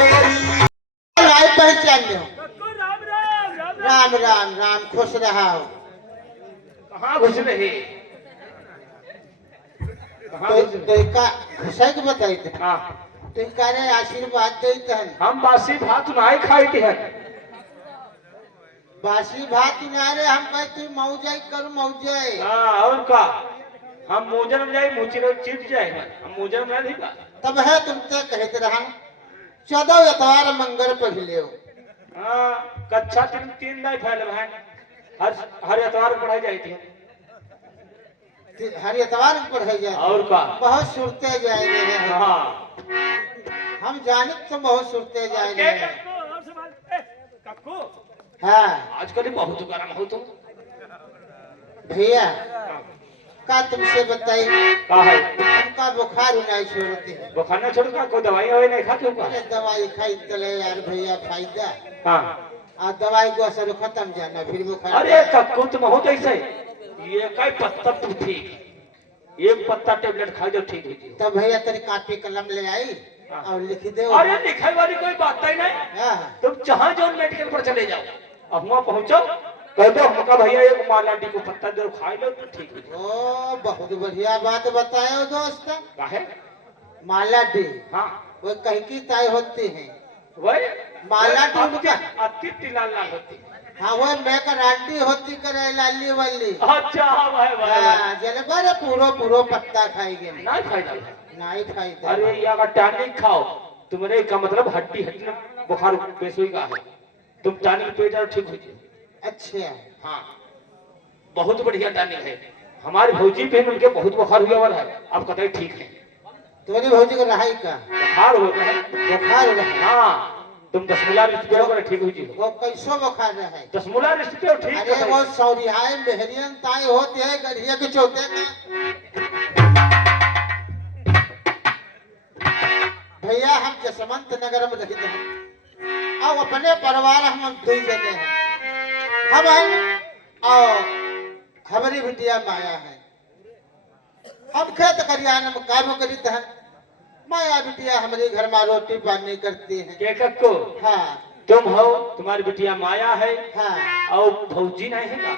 नहीं पहचान लो। राम राम राम राम राम राम, खुश रहा हो। कहाँ घुस रहे? तो का खुशाई के बताई थे। हाँ, तो करे आशीर्वाद देते हैं। हम बासी भात नहीं खाई थी है। बासी भात नारे हम कहते मौजाई कर मौजाई। हाँ, और का हम मोजन में जाए मुझे चिट जाए हम मोजन में नहीं का। तब है तुमसे कहते रहा 14 एतवार मंगल पहले हो। हाँ, कक्षा तीन नहीं फैल है। हर एतवार को पढ़ाई जाती है। हर एतवार को पढ़ाई जाती है। और का बहुत सुनते जाएंगे। हाँ, हम जाने तो बहुत सुनते जाएंगे। कक्कू हाँ आजकल बहुत गरम हो तुम। भैया का तुमसे बताई का है? उनका बुखार नहीं छोड़ते हैं। बुखार ना छोड़का कोई दवाई ववाई नहीं खाते हो का? अरे दवाई खाई चले यार भैया फायदा। हाँ, आ दवाई को असर खत्म जाना फिर बुखार। अरे कक्कू तुम हो कैसे? ये कई पत्ता तू ठीक, एक पत्ता टेबलेट खा जो ठीक हो जी। तब भैया तेरी कॉपी कलम ले आई और लिख दे। अरे लिखाई वाली कोई बात ही नहीं। तुम जहाँ जो मेडिकल पर चले जाओ, अब वहाँ पहुँचो, कह दो हमका भैया एक मालाडी को पत्ता दो खा लो तो ठीक हो जाए। ओ बहुत बढ़िया बात बताए हो दोस्त। काहे? माला डी हाँ, वो कहीं की ताई होती है। वही माला डी अति उनका अति लाल लाल होती है। हाँ वो मैं का रांडी होती करे लाली वाली। अच्छा हाँ भाई जनबर पूरो पत्ता खाएंगे नहीं फायदा। नहीं खाई। अरे ये अगर टॉनिक खाओ तुम्हारे का मतलब हड्डी हड्डी में बुखार बेसुई का है। तुम टॉनिक पे जाओ ठीक हो जाए। अच्छा हाँ, बहुत बढ़िया टॉनिक है। हमारे भौजी पे उनके बहुत बुखार हुआ वाला है। आप कहते ठीक है। तुम्हारी भौजी को रहाई का बुखार हो गया है। बुखार हो रहा। हाँ, तुम 10 मुला रिश्ते पे ठीक हो जी। वो कैसो बुखार रहा है? 10 मुला रिश्ते पे ठीक। अरे वो सौरियाए मेहरियन ताई होते है गढ़िया के चौथे का। भैया हम जसवंत नगर में रहते हैं और अपने परिवार हम 2 जने हैं। हम हैं और हमारी बिटिया माया है। हम खेत खरियान में काम करते हैं। माया बिटिया हमारे घर में रोटी पानी करती है। के कक्को? हाँ तुम हो, तुम्हारी बिटिया माया है। हाँ और भौजी नहीं है का?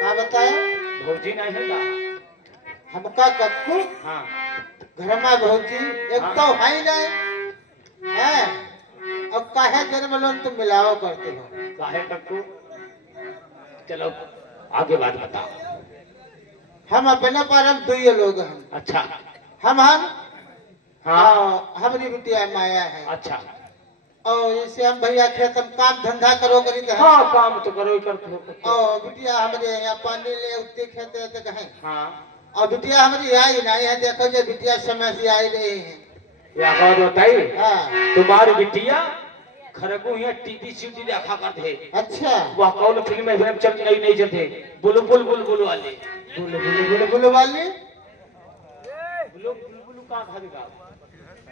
क्या बताए? भौजी नहीं है का? हमका कक्कू हाँ, घर में भौजी एक तो है ही नहीं है। अब काहे जन्म लोन तुम मिलाओ करते हो? काहे कक्कू? चलो आगे बात बताओ। हम अपने पर हम 2 लोग हैं। अच्छा, हम हाँ, हमारी बिटिया माया है। अच्छा, और इसे हम भैया खेत में काम धंधा करो करी है। हाँ काम तो करो ही करते हो। और बिटिया हमारे यहाँ पानी ले उतने खेते थे कहें। हाँ, और बिटिया हमारी आई नहीं है। देखो जो बिटिया समय से आई रही है। या बात बताइए। हाँ तुम्हारी बिटिया खरगो यहाँ टीवी सीटी देखा करते। अच्छा वह कौन फिल्म में चल नहीं चलते? बुलबुल बुलबुल वाले। बुलबुल वाली बुलबुल कहाँ खाएगा?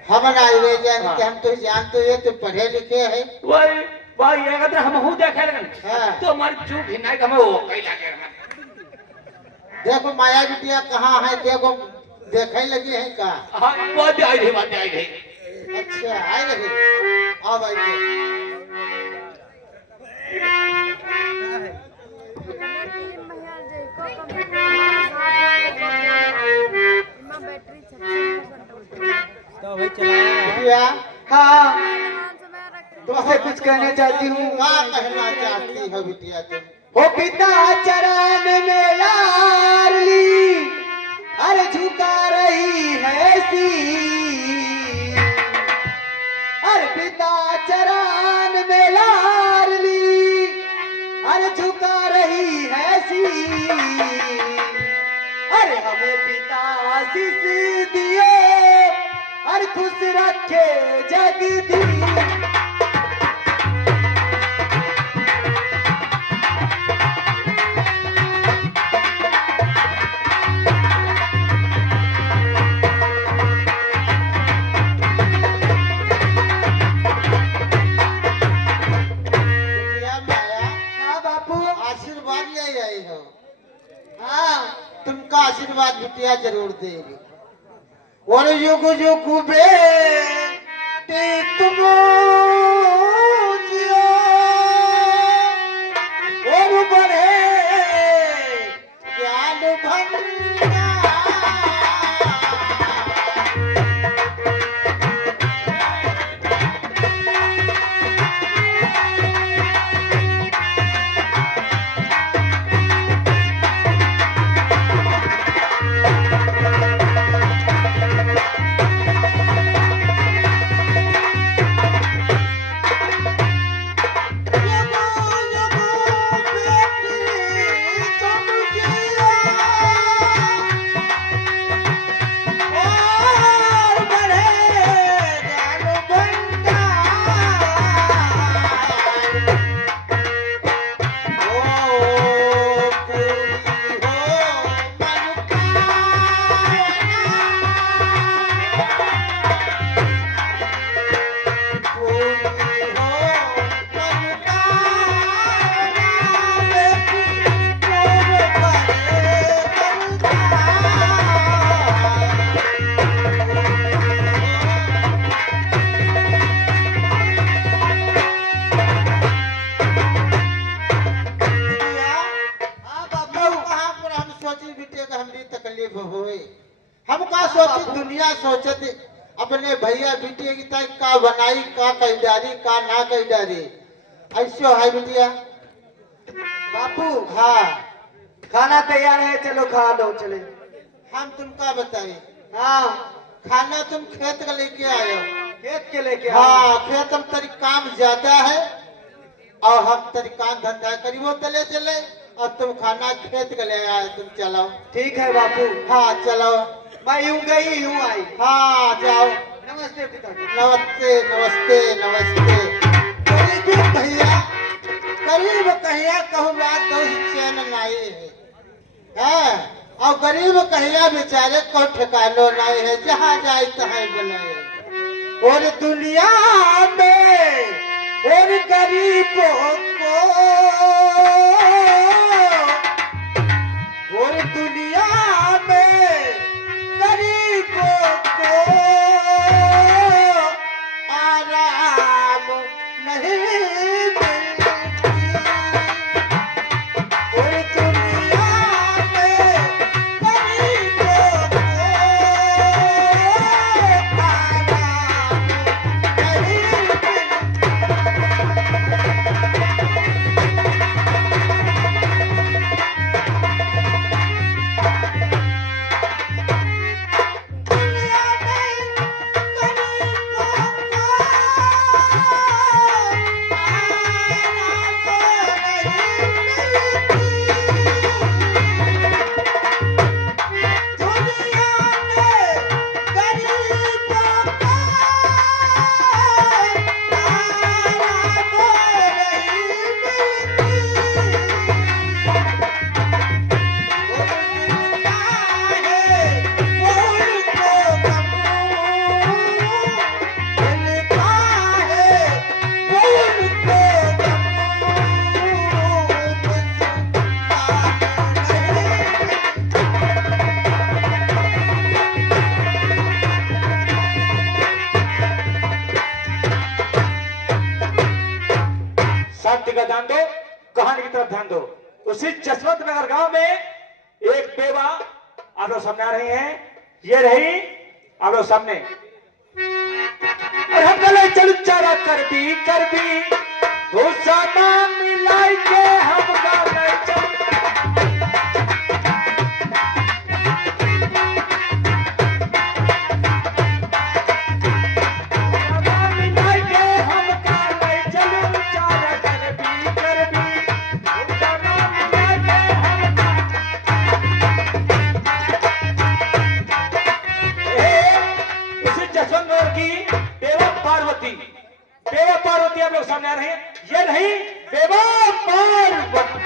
हम आई जान के हम तो जानते ये तो पढ़े लिखे है। वही वही ये कहते हम हूँ देखे लगन। हाँ। तो हमारी चूक ही नहीं हमें वो कहीं लगे हैं। देखो माया बिटिया कहाँ है? देखो देखे लगी है का? हाँ, बात आई रही। अच्छा आई रही। आओ भाई तो भाई चलाया बिटिया। हाँ, तुमसे कुछ कहना चाहती हूँ। क्या कहना चाहती हो बिटिया तुम? हो पिता चरण में लाडली अरे झुका रही है सी। अरे पिता चरण में लाडली अरे झुका रही है सी। अरे हमें पिता आशीष दिए अरे खुश रखे जगदीश। आशीर्वाद ले आई हो। हाँ तुमका आशीर्वाद बिटिया जरूर देगी। और युग युग बे कि तुम जियो और बढ़े ज्ञान भंडार। हम का सोची दुनिया सोचत अपने भैया बिटिया की तक का बनाई का कैदारी का ना कैदारी ऐसे है बिटिया। बापू हाँ खाना तैयार है, चलो खा लो चले। हम तुमका बताए हाँ खाना तुम खेत का लेके आए हो। खेत के लेके हाँ खेत में तेरी काम ज्यादा है और हम तेरी काम धंधा करीबो तले चले और तुम खाना खेत का ले आए। तुम चलो ठीक है बापू। हाँ चलो मैं यूं गई यूं आई। हाँ जाओ। नमस्ते पिताजी। नमस्ते नमस्ते नमस्ते। गरीब भैया गरीब कहिया कहूँ बात दो चैन नहीं है और गरीब कहिया बेचारे को ठिकानो नहीं है, जहाँ जाए तहाँ बनाए। और दुनिया में और गरीबों को और दुनिया में गरीबों को आराम नहीं मिलती। और दुनिया में गरीबों को आराम नहीं मिलती। शांति का ध्यान दो, कहानी की तरफ ध्यान दो। उसी जसवंत नगर गांव में एक बेवा आप लोग सामने आ रही हैं। ये रही आप लोग सामने। और हम गले चल चारा कर भी तो सामान मिलाई के हम गले चल बेवा पार्वती आप लोग सामने आ रहे हैं। ये नहीं बेवा पार्वती।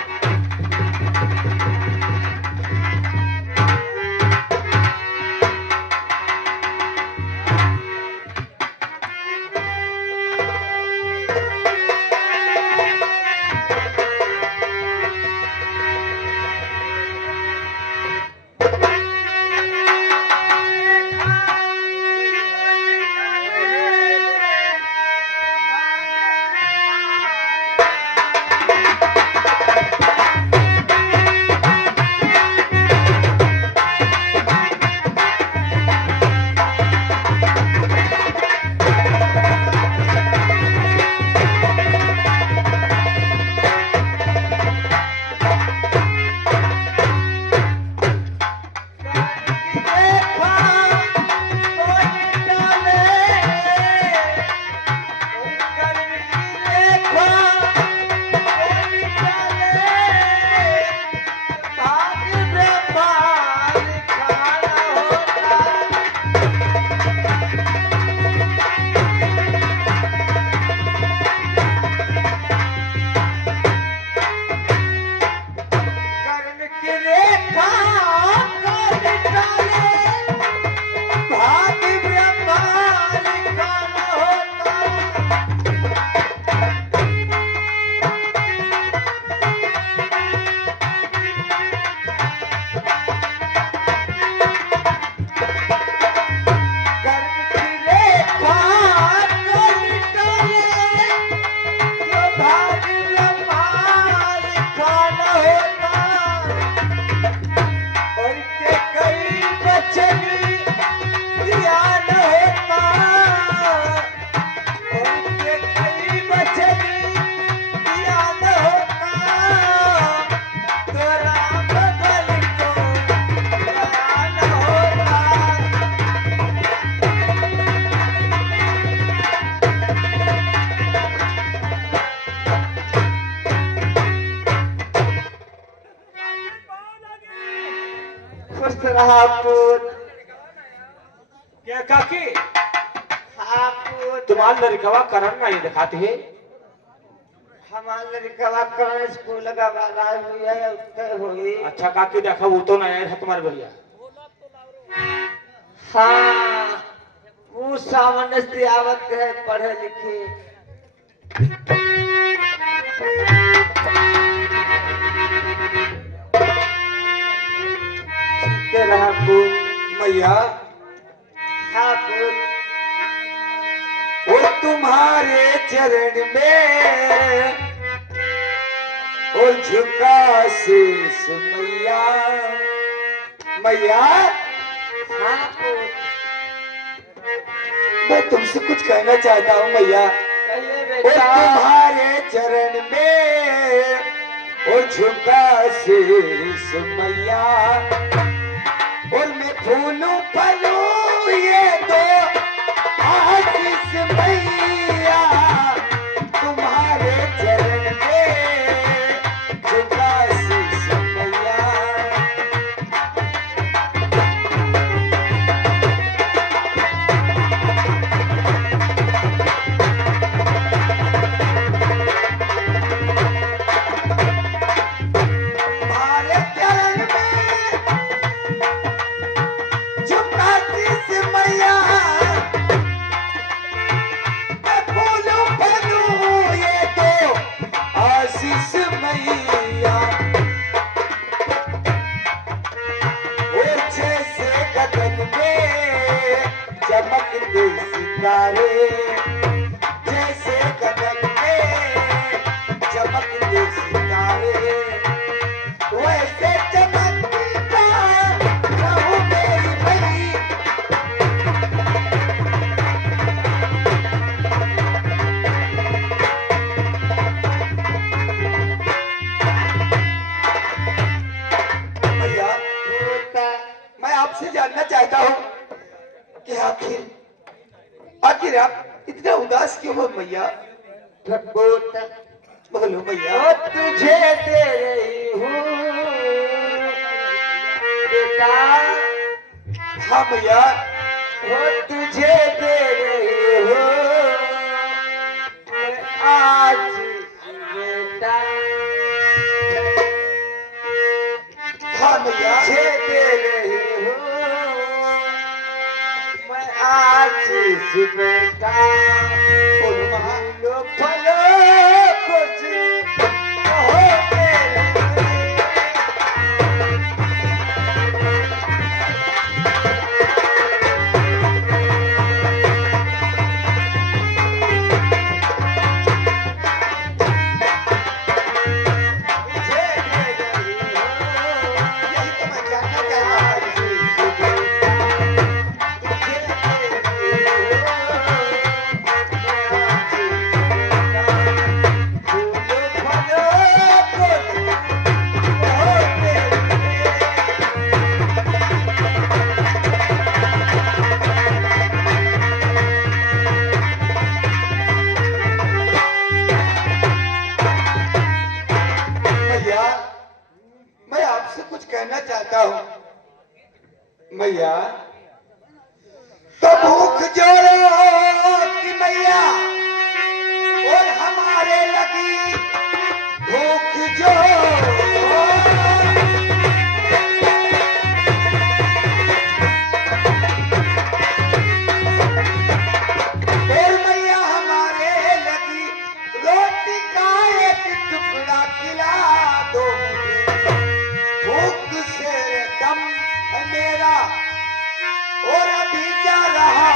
रहा पुत। क्या काकी हाँ पुत। तुम्हारा लड़कवा करन ना ये दिखाते है। हमारे लड़का कर स्कूल का वाला हुई है उत्तर हुई। अच्छा काकी देखा वो तो नहीं है तुम्हारे बढ़िया। हाँ वो सामान्य से आवत है पढ़े लिखे। के रहा पुत। मैया हाँ पुत। वो तुम्हारे चरण में और झुका शीश मैया। मैया हाँ पुत। मैं तुमसे कुछ कहना चाहता हूँ मैया। कहिए वो बेटा। तुम्हारे चरण में और झुका शीश मैया। और मैं फूलूं फलूं ये तो आशीष मैया। तुम्हारे चरण में झुका शीश मैया। तुम्हारे चरण में झुका शीश मैया। मैं फूलूं फलूं ये तो आशीष मैया। वो जैसे गगन में चमकते सितारे। जैसे गगन में चमकते सितारे। वैसे चमकता रहूं मेरी भई। भैया मैं आपसे जानना चाहता हूँ कि आखिर आप इतना उदास क्यों हो मैया। पुत। बोलो मैया। वो तुझे दे रही हूँ बेटा। हाँ मैया। वो तुझे दे रही हूँ मैं आज बेटा। हाँ मैया। तुझे दे रही हूँ मैं आज बेटा। बोलो माँ। लो फलो कुछ हो तेरे। यही तो मैं जानना चाहता हूँ। मैया मैं आपसे कुछ कहना चाहता हूँ। मैया तो भूख जोड़ो कि मैया और हमारे लगी भूख जोड़ो। और मैया हमारे लगी रोटी का एक टुकड़ा खिला दो मुझे। भूख से दम है मेरा और अभी जा रहा।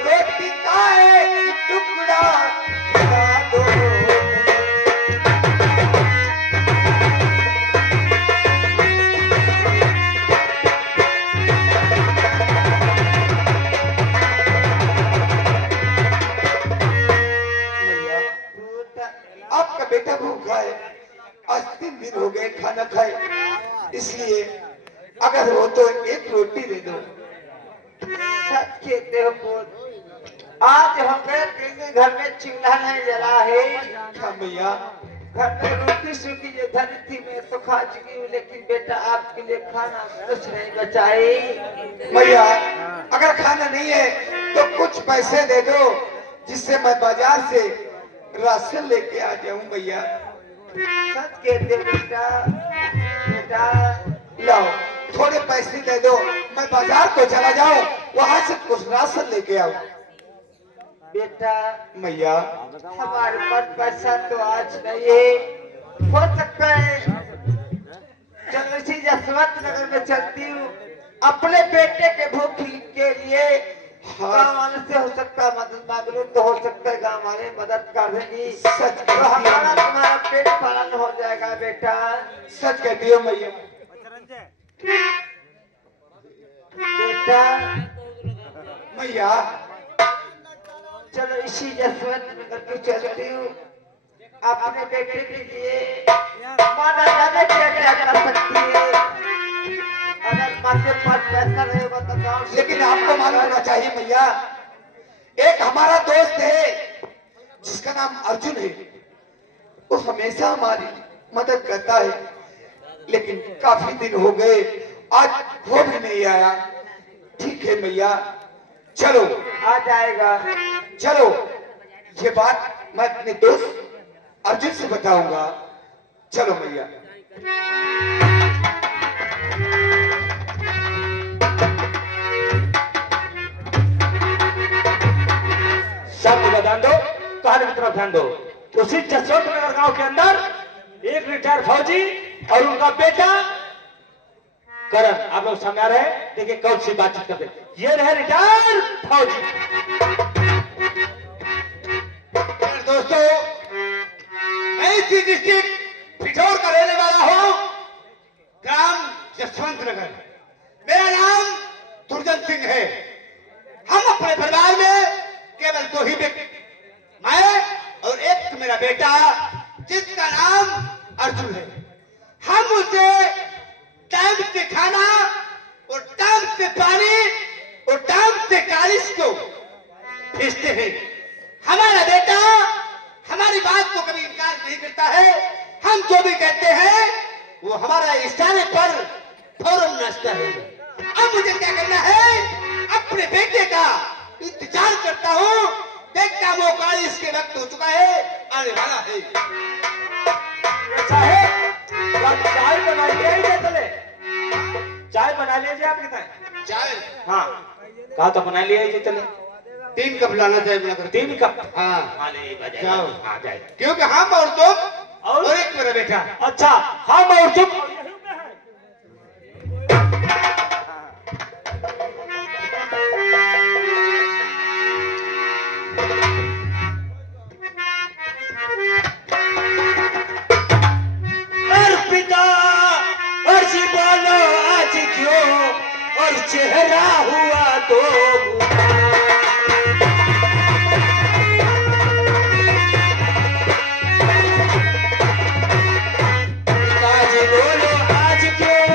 रोटी का एक टुकड़ा खिला दो। मैया आपका बेटा भूखा है। आज 3 दिन हो गए खाना खाए। इसलिए अगर हो तो एक रोटी दे दो। कहते हो पुत। आज हमें दिन घर में चूल्हा नहीं जला है। हाँ भैया। घर में रोटी सूखी जो धरी थी मैं तो खा चुकी हूँ, लेकिन बेटा आपके लिए खाना कुछ नहीं बचाई। भैया अगर खाना नहीं है तो कुछ पैसे दे दो, जिससे मैं बाजार से राशन लेके आ जाऊं भैया। सच कहते बेटा, बेटा लाओ थोड़े पैसे दे दो, मैं बाजार को चला जाऊं, वहां से कुछ राशन लेके आऊं। बेटा भैया हमारे पास पैसा तो आज नहीं है, हो सकता है चलो इसी जसवंत नगर में चलती हूँ, अपने बेटे के भूखी के लिए गाँव वाले से हो सकता है मदद मांग लूं, तो हो सकता है गाँव वाले मदद कर देंगी। सच तो हमारा तुम्हारा पेट पालन हो जाएगा बेटा। सच कहती हो भैया। बेटा भैया चलो इसी जसवंत नगर की चलती हूँ, अपने बेटे के लिए माना जाने क्या क्या कर सकती है। अगर माथे पर पैसा नहीं होगा तो गाँव से लेकिन आपको मालूम होना चाहिए भैया, एक हमारा दोस्त है जिसका नाम अर्जुन है, वो हमेशा हमारी मदद करता है, लेकिन काफी दिन हो गए आज वो भी नहीं आया। ठीक है भैया चलो, आ जाएगा। चलो ये बात मैं अपने दोस्त अर्जुन से बताऊंगा। चलो भैया। सब जगह ध्यान दो, कहानी की तरफ ध्यान दो। उसी जसवंत नगर गांव के अंदर एक रिटायर्ड फौजी और उनका बेटा करण, आप लोग सामने आ रहे हैं, देखिए कौन सी बातचीत करते हैं। ये रहे रिटायर्ड फौजी। दोस्तों, मैं इसी डिस्ट्रिक्ट पिठौर का रहने वाला हूँ, ग्राम जसवंत नगर। मेरा नाम दुर्जन सिंह है। हम अपने परिवार में केवल दो ही व्यक्ति, मैं और एक मेरा बेटा जिसका नाम अर्जुन है। हम उसे टाइम से खाना और टाइम से पानी और टाइम से कालिश को भेजते हैं। हमारा बेटा हमारी बात को कभी इनकार नहीं करता है। हम जो भी कहते हैं वो हमारा इशारे पर फौरन नाचता है। अब मुझे क्या करना है, अपने बेटे का इंतजार करता हूँ। देखता वो कालिश के वक्त हो चुका है, आने वाला है। अच्छा है, तो आप चाय बना लीजिए, चले चाय बना लीजिए। आप कितना है? चाय हाँ कहा तो बना लिया, चले 3 कप लाना चाहिए अपना घर। 3 कप। हाँ हाँ ले बजाए। जाओ। हाँ जाए। क्योंकि हम और तुम और एक मेरा बेटा। अच्छा हम और तुम और चेहरा हुआ तो आज बोलो आज क्यों,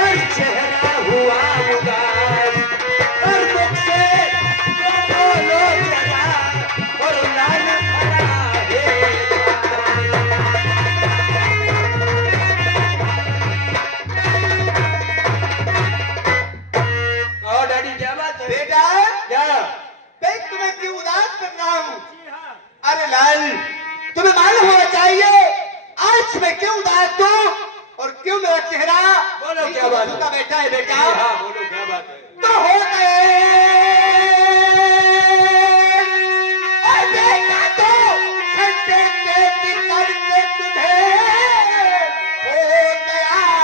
और चेहरा हुआ उदास, और मुख से बोलो जरा, और लाल भरा है। और डैडी क्या बात है? बेटा क्या? मैं तुम्हें क्यों उदास कर रहा हूँ? अरे लाल, तुम्हें मालूम होना चाहिए आज मैं क्यों उदास हूँ और क्यों मेरा चेहरा। बोलो क्या बात है? का बेटा है बेटा। हाँ बोलो क्या बात है? तो हो गए और बेटा तो घंटे के निकल के तुझे हो गया बेटा।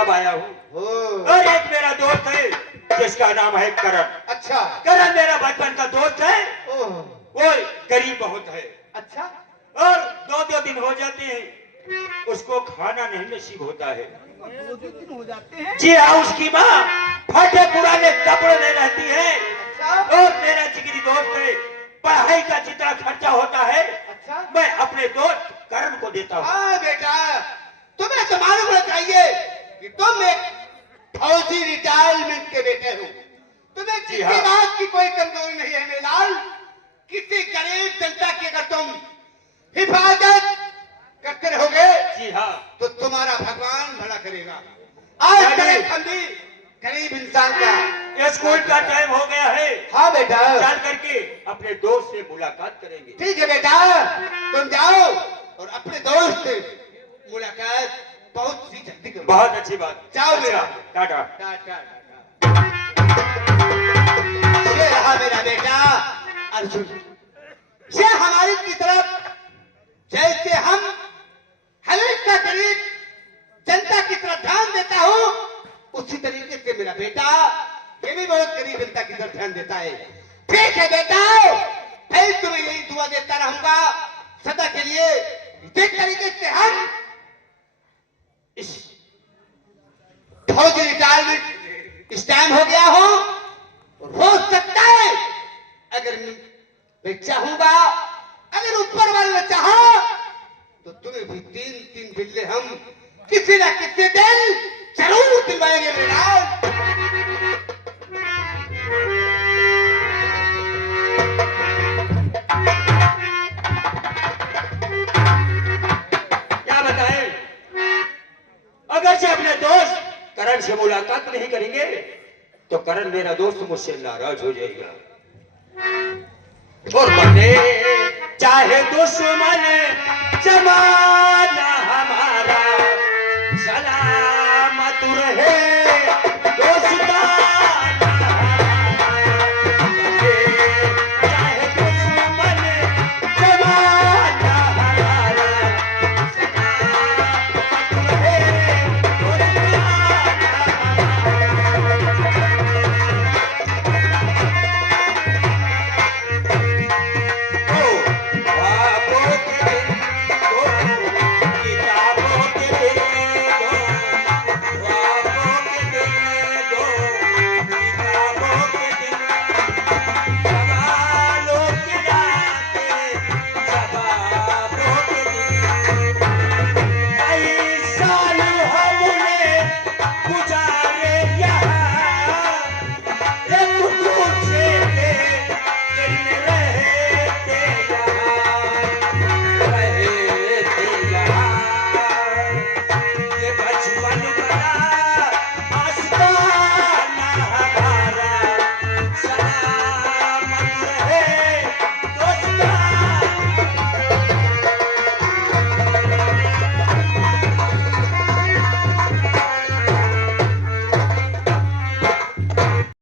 तब आया हूँ। हो और एक मेरा दोस्त है जिसका नाम है करण। अच्छा करण मेरा बचपन का दोस्त है, ओह वो गरीब बहुत है अच्छा और 2-2 दिन हो जाते हैं उसको खाना नहीं नसीब होता है। 2 दिन हो जाते हैं। जी हाँ, उसकी माँ फटे पुराने कपड़े में रहती है अच्छा और मेरा जिगरी दोस्त है। पढ़ाई का जितना खर्चा होता है अच्छा मैं अपने दोस्त करण को देता हूँ। हाँ बेटा, तुम्हें तो मालूम होना चाहिए कि तुम एक फौजी रिटायरमेंट के बेटे हो। तुम्हें जी किसी हाँ। बात की कोई कमजोरी नहीं है मेरे लाल। किसी गरीब जनता की अगर तुम हिफाजत करते रहोगे जी हाँ, तो तुम्हारा भगवान भला करेगा। आज डैडी। कल हम भी गरीब इंसान का ये स्कूल का टाइम हो गया है, हाँ बेटा चल करके अपने दोस्त से मुलाकात करेंगे। ठीक है बेटा, तुम जाओ और अपने दोस्त से मुलाकात बहुत सी जल्दी करो। बहुत अच्छी बात। जाओ अच्छा, मेरा। टाटा। ये रहा मेरा बेटा अर्जुन। ये हमारी की तरफ जैसे हम हमेशा गरीब जनता की तरफ ध्यान देता हूँ, उसी तरीके से मेरा बेटा ये भी बहुत गरीब जनता की तरफ ध्यान देता है। ठीक है बेटा, फिर तुम्हें यही दुआ देता रहूंगा सदा के लिए। जिस तरीके से हम इस फौजी रिटायरमेंट इस टाइम हो गया हो, और हो सकता है अगर मैं चाहूंगा, अगर ऊपर वाले ने चाहा तो तुम्हें भी 3-3 बिल्ले हम किसी न किसी दिन जरूर दिलवाएंगे मेरे लाल। क्या बताएं, अगर से अपने दोस्त करण से मुलाकात नहीं करेंगे तो करण मेरा दोस्त मुझसे नाराज हो जाएगा और बने चाहे दुश्मन जमाना